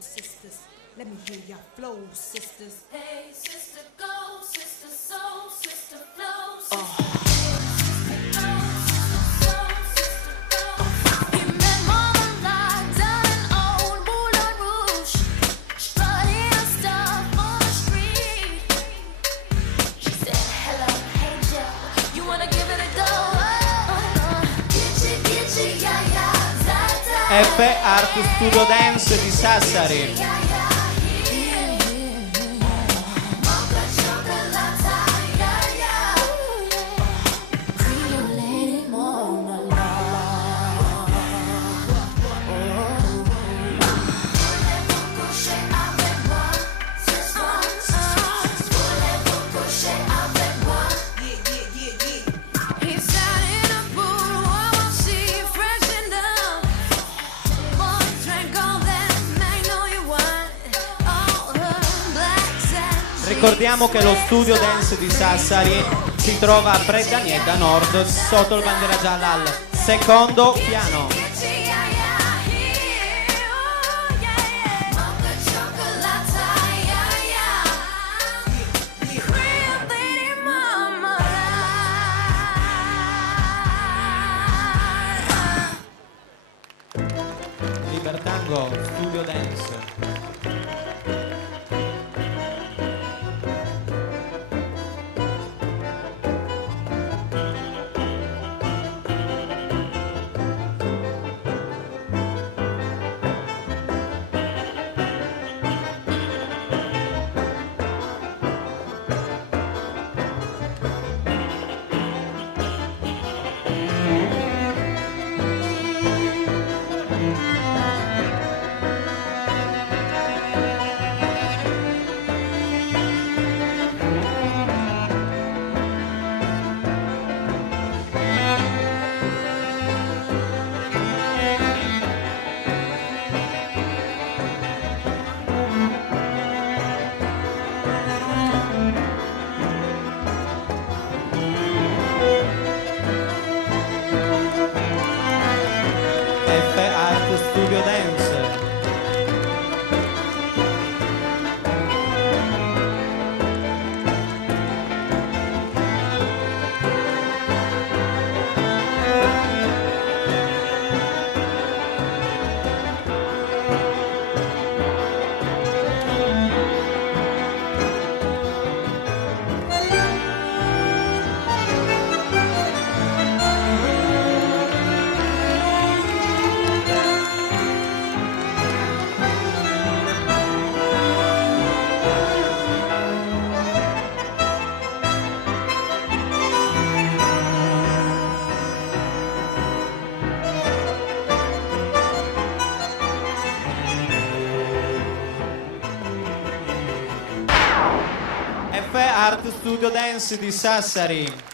sisters. Let me hear your flow, sisters. Hey, sister, go, sister, soul, sister, flow, sister. Oh. F Art Studio Dance di Sassari. Ricordiamo che lo Studio Dance di Sassari si trova a Preddanieta Nord, sotto il bandiera gialla al secondo piano. Libertango Studio Dance. F Art Studio Dance. F Art Studio Dance di Sassari.